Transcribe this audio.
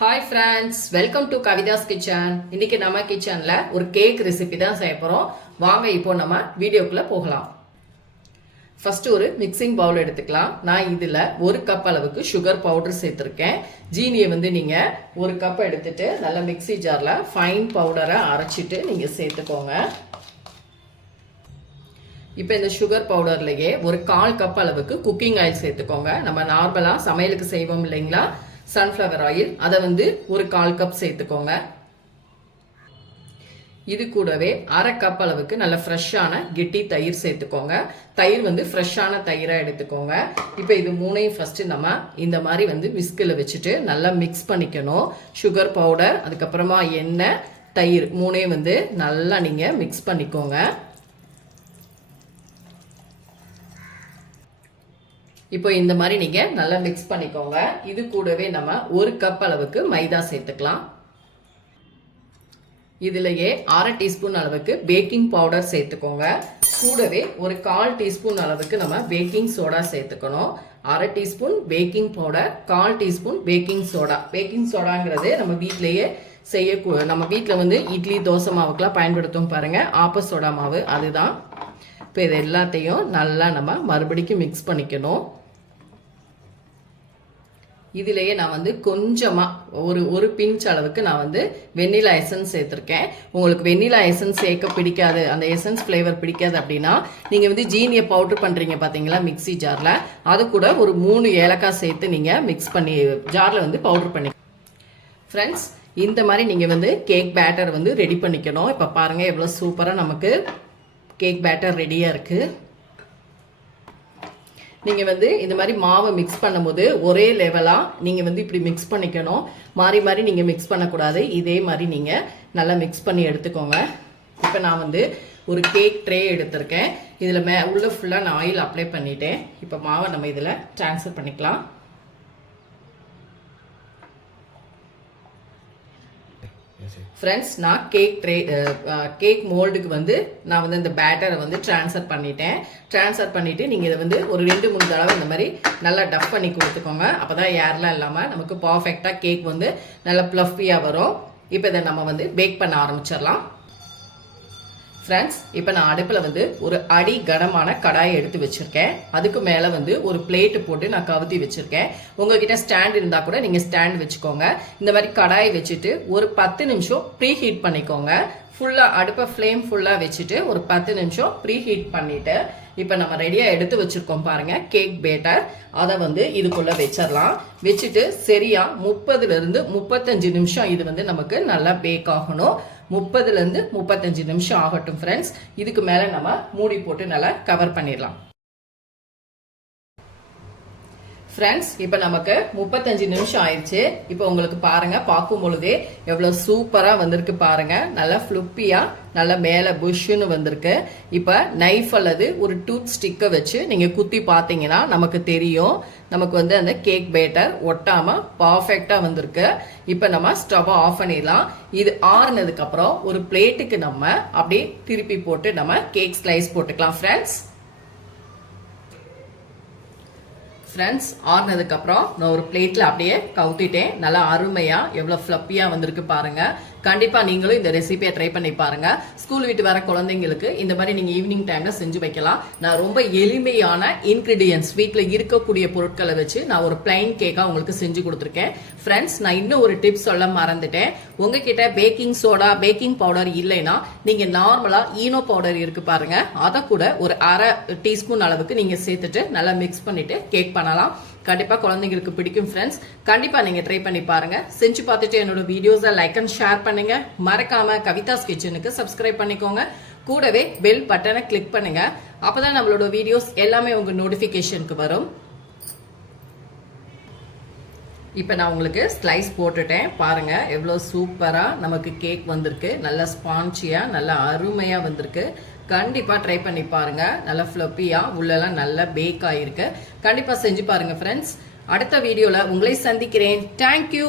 Hi friends, welcome to Kavitha's kitchen. இன்னைக்கு நம்ம கிச்சன்ல ஒரு கேக் ரெசிபி தான் செய்ய போறோம். வாங்க இப்போ நம்ம வீடியோக்குள்ள போகலாம். ஃபர்ஸ்ட் ஒரு மிக்சிங் பவுல் எடுத்துக்கலாம். நான் இதுல 1 கப் அளவுக்கு சுகர் பவுடர் சேர்த்திருக்கேன். ஜீனியை நீங்க 1 கப் எடுத்துட்டு நல்லா மிக்சி ஜார்ல ஃபைன் பவுடரை அரைச்சிட்டு நீங்க சேர்த்துக்கோங்க. இப்போ இந்த சுகர் பவுடர்லயே ஒரு 1/4 கப் அளவுக்கு குக்கிங் ஆயில் சேர்த்துக்கோங்க. நம்ம நார்மலா சமையலுக்கு செய்வோம் இல்லைங்களா, சன்ஃப்ளவர் ஆயில், அதை ஒரு 1/4 கப் சேர்த்துக்கோங்க. இது கூடவே 1/2 கப் அளவுக்கு நல்ல ஃப்ரெஷ்ஷான கெட்டி தயிர் சேர்த்துக்கோங்க. தயிர் ஃப்ரெஷ்ஷான தயிராக எடுத்துக்கோங்க. இப்போ இது மூணையும் ஃபர்ஸ்ட் நம்ம இந்த மாதிரி விஸ்கில் வச்சுட்டு நல்லா மிக்ஸ் பண்ணிக்கணும். சுகர் பவுடர், அதுக்கப்புறமா எண்ணெய், தயிர் மூணையும் நல்லா நீங்கள் மிக்ஸ் பண்ணிக்கோங்க. இப்போ இந்த மாதிரி நீங்க நல்லா மிக்ஸ் பண்ணிக்கோங்க. இது கூடவே நம்ம 1 கப் அளவுக்கு மைதா சேர்த்துக்கலாம். இதுலயே 1/2 டீஸ்பூன் அளவுக்கு பேக்கிங் பவுடர் சேர்த்துக்கோங்க. கூடவே ஒரு 1/4 டீஸ்பூன் அளவுக்கு நம்ம பேக்கிங் சோடா சேர்த்துக்கணும். 1/2 teaspoon baking powder, 1/4 teaspoon baking soda. Baking சோடாங்கிறது நம்ம வீட்லயே நம்ம வீட்டில் இட்லி தோசை மாவுக்கெல்லாம் பயன்படுத்தும் பாருங்க, ஆப்ப சோடா மாவு, அதுதான். இப்போ இது எல்லாத்தையும் நல்லா நம்ம மறுபடிக்கும் மிக்ஸ் பண்ணிக்கணும். இதுலேயே நான் கொஞ்சமா ஒரு பிஞ்ச் அளவுக்கு நான் வெண்ணிலா எசன்ஸ் சேர்த்துருக்கேன். உங்களுக்கு வெண்ணிலா எசன்ஸ் சேர்க்க பிடிக்காது, அந்த எசன்ஸ் ஃப்ளேவர் பிடிக்காது அப்படின்னா நீங்கள் ஜீனியை பவுடர் பண்ணுறீங்க பார்த்தீங்களா மிக்சி ஜாரில், அது கூட ஒரு 3 ஏலக்காய் சேர்த்து நீங்கள் மிக்ஸ் பண்ணி ஜாரில் பவுடர் பண்ணி. ஃப்ரெண்ட்ஸ், இந்த மாதிரி நீங்கள் கேக் பேட்டர் ரெடி பண்ணிக்கணும். இப்போ பாருங்கள் எவ்வளோ சூப்பராக நமக்கு கேக் பேட்டர் ரெடியாக இருக்குது. நீங்கள் இந்த மாதிரி மாவை மிக்ஸ் பண்ணும்போது ஒரே லெவலாக நீங்கள் இப்படி மிக்ஸ் பண்ணிக்கணும். மாறி மாறி நீங்கள் மிக்ஸ் பண்ணக்கூடாது. இதே மாதிரி நீங்கள் நல்லா மிக்ஸ் பண்ணி எடுத்துக்கோங்க. இப்போ நான் ஒரு கேக் ட்ரே எடுத்திருக்கேன். இதில் உள்ள ஃபுல்லாக நான் ஆயில் அப்ளை பண்ணிட்டேன். இப்போ மாவை நம்ம இதில் ட்ரான்ஸ்ஃபர் பண்ணிக்கலாம். ஃப்ரெண்ட்ஸ், நான் கேக் மோல்டுக்கு நான் இந்த பேட்டரை ட்ரான்ஸ்ஃபர் பண்ணிட்டேன். ட்ரான்ஸ்ஃபர் பண்ணிவிட்டு நீங்கள் இதை ஒரு 2-3 தடவை இந்த மாதிரி நல்லா டஃப் பண்ணி கொடுத்துக்கோங்க. அப்போ தான் ஏர்லாம் இல்லாமல் நமக்கு பர்ஃபெக்டாக கேக் நல்லா ப்ளஃபியாக வரும். இப்போ இதை நம்ம பேக் பண்ண ஆரம்பிச்சிடலாம். ஃப்ரெண்ட்ஸ், இப்போ நான் அடுப்பில் ஒரு அடி கனமான கடாயை எடுத்து வச்சுருக்கேன். அதுக்கு மேலே ஒரு பிளேட்டு போட்டு நான் கவுத்தி வச்சுருக்கேன். உங்ககிட்ட ஸ்டாண்ட் இருந்தால் கூட நீங்கள் ஸ்டாண்ட் வச்சுக்கோங்க. இந்த மாதிரி கடாயை வச்சுட்டு ஒரு 10 நிமிஷம் ப்ரீ ஹீட் பண்ணிக்கோங்க. ஃபுல்லாக அடுப்பை ஃப்ளேம் ஃபுல்லாக வச்சுட்டு ஒரு 10 நிமிஷம் ப்ரீ ஹீட் பண்ணிவிட்டு இப்போ நம்ம ரெடியாக எடுத்து வச்சுருக்கோம் பாருங்கள் கேக் பேட்டர். அதை இதுக்குள்ளே வச்சிடலாம். வச்சுட்டு சரியாக 30லேருந்து 35 நிமிஷம் இது நமக்கு நல்லா பேக் ஆகணும். 30லேருந்து 35 நிமிஷம் ஆகட்டும் ஃப்ரெண்ட்ஸ். இதுக்கு மேலே நம்ம மூடி போட்டு நல்லா கவர் பண்ணிடலாம். ஃப்ரெண்ட்ஸ், இப்போ நமக்கு 35 நிமிஷம் ஆயிடுச்சு. இப்போ உங்களுக்கு பாருங்க, பார்க்கும் பொழுதே எவ்வளோ சூப்பராக வந்திருக்கு பாருங்க. நல்லா ஃப்ளுப்பியாக நல்லா மேலே புஷ்ஷுன்னு வந்திருக்கு. இப்போ நைஃப் அல்லது ஒரு டூத் ஸ்டிக்கை வச்சு நீங்கள் குத்தி பார்த்தீங்கன்னா நமக்கு தெரியும். நமக்கு அந்த கேக் பேட்டர் ஒட்டாமல் பர்ஃபெக்டாக வந்திருக்கு. இப்போ நம்ம ஸ்டவ் ஆஃப் பண்ணிடலாம். இது ஆறுனதுக்கு அப்புறம் ஒரு பிளேட்டுக்கு நம்ம அப்படியே திருப்பி போட்டு நம்ம கேக் ஸ்லைஸ் போட்டுக்கலாம். ஃப்ரெண்ட்ஸ், ஆறுனதுக்கு அப்புறம் நான் ஒரு பிளேட்ல அப்படியே கவுத்திட்டேன். நல்லா அருமையா எவ்வளவு ஃப்ளப்பியா வந்திருக்கு பாருங்க. கண்டிப்பா நீங்களும் இந்த ரெசிபியை ட்ரை பண்ணி பாருங்க. ஸ்கூல் விட்டு வர குழந்தைங்களுக்கு இந்த மாதிரி நீங்க ஈவினிங் டைம்ல செஞ்சு வைக்கலாம். நான் ரொம்ப எளிமையான இன்கிரீடியன்ஸ் வீட்ல இருக்கக்கூடிய பொருட்களை வச்சு நான் ஒரு பிளைன் கேக்கா உங்களுக்கு செஞ்சு கொடுத்துருக்கேன். ஃப்ரெண்ட்ஸ், நான் இன்னும் ஒரு டிப்ஸ் சொல்ல மறந்துட்டேன். உங்ககிட்ட பேக்கிங் சோடா, பேக்கிங் பவுடர் இல்லைன்னா நீங்க நார்மலா ஈனோ பவுடர் இருக்கு பாருங்க, அதை கூட ஒரு 1/2 டீஸ்பூன் அளவுக்கு நீங்க சேர்த்துட்டு நல்லா மிக்ஸ் பண்ணிட்டு கேக் பண்ணலாம். கண்டிப்பா குழந்தைங்களுக்கு பிடிக்கும். ஃப்ரெண்ட்ஸ், கண்டிப்பா நீங்க ட்ரை பண்ணி பாருங்க. செஞ்சு பார்த்துட்டு என்னோட வீடியோஸை லைக் அண்ட் ஷேர் பண்ணுங்க. மறக்காம கவிதாஸ் கிச்சனுக்கு சப்ஸ்கிரைப் பண்ணிக்கோங்க. கூடவே பெல் பட்டனை கிளிக் பண்ணுங்க. அப்பதான் நம்மளோட வீடியோஸ் எல்லாமே உங்க நோட்டிபிகேஷனுக்கு வரும். இப்போ நான் உங்களுக்கு ஸ்லைஸ் போட்டுட்டேன் பாருங்க. எவ்வளோ சூப்பரா நமக்கு கேக் வந்திருக்கு. நல்லா ஸ்பான்ச்சியா நல்லா அருமையா வந்திருக்கு. கண்டிப்பா ட்ரை பண்ணி பாருங்க. நல்லா ஃப்ளப்பியா உள்ளெல்லாம் நல்லா பேக் ஆயிருக்கு. கண்டிப்பா செஞ்சு பாருங்க ஃப்ரெண்ட்ஸ். அடுத்த வீடியோல உங்களை சந்திக்கிறேன். தேங்க்யூ.